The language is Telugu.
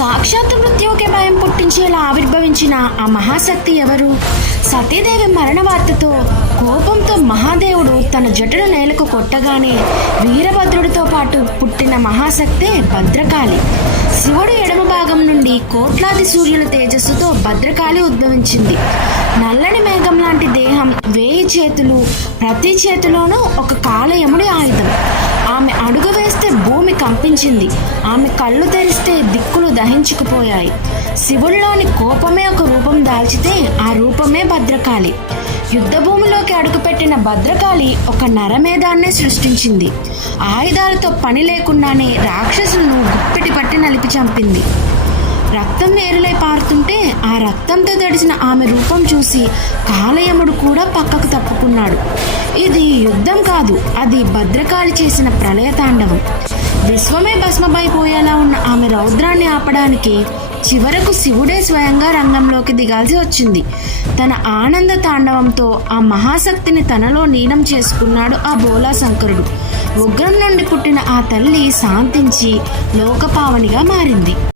సాక్షాత్ మృత్యువుకే భయం పుట్టించేలా ఆవిర్భవించిన ఆ మహాశక్తి ఎవరు? సతీదేవి మరణ వార్తతో కోపంతో మహాదేవుడు తన జటను నేలకు కొట్టగానే వీరభద్రుడితో పాటు పుట్టిన మహాశక్తే భద్రకాళి. శివుడు ఎడమ భాగం నుండి కోట్లాది సూర్యుల తేజస్సుతో భద్రకాళి ఉద్భవించింది. నల్లని మేఘం లాంటి దేహం, 1000 చేతులు, ప్రతి చేతిలోనూ ఒక కాలయముడి ఆయుధం. ఆమె అడుగు వేస్తే భూమి కంపించింది. ఆమె కళ్ళు తెరిస్తే దిక్కులు దహించుకుపోయాయి. శివుల్లోని కోపమే ఒక రూపం దాల్చితే ఆ రూపమే భద్రకాళి. యుద్ధభూమిలోకి అడుగుపెట్టిన భద్రకాళి ఒక నరమేధాన్నే సృష్టించింది. ఆయుధాలతో పని లేకుండానే రాక్షసులను గుప్పిటి పట్టి నలిపి చంపింది. రక్తం వేరులై పారుతుంటే ఆ రక్తంతో తడిసిన ఆమె రూపం చూసి కాలయముడు కూడా పక్కకు తప్పుకున్నాడు. ఇది యుద్ధం కాదు, అది భద్రకాళి చేసిన ప్రళయ తాండవం. విశ్వమే భస్మమైపోయేలా ఉన్న ఆమె రౌద్రాన్ని ఆపడానికి చివరకు శివుడే స్వయంగా రంగంలోకి దిగాల్సి వచ్చింది. తన ఆనంద తాండవంతో ఆ మహాశక్తిని తనలో లీనం చేసుకున్నాడు ఆ బోలా శంకరుడు. ఉగ్రం నుండి పుట్టిన ఆ తల్లి శాంతించి లోకపావనిగా మారింది.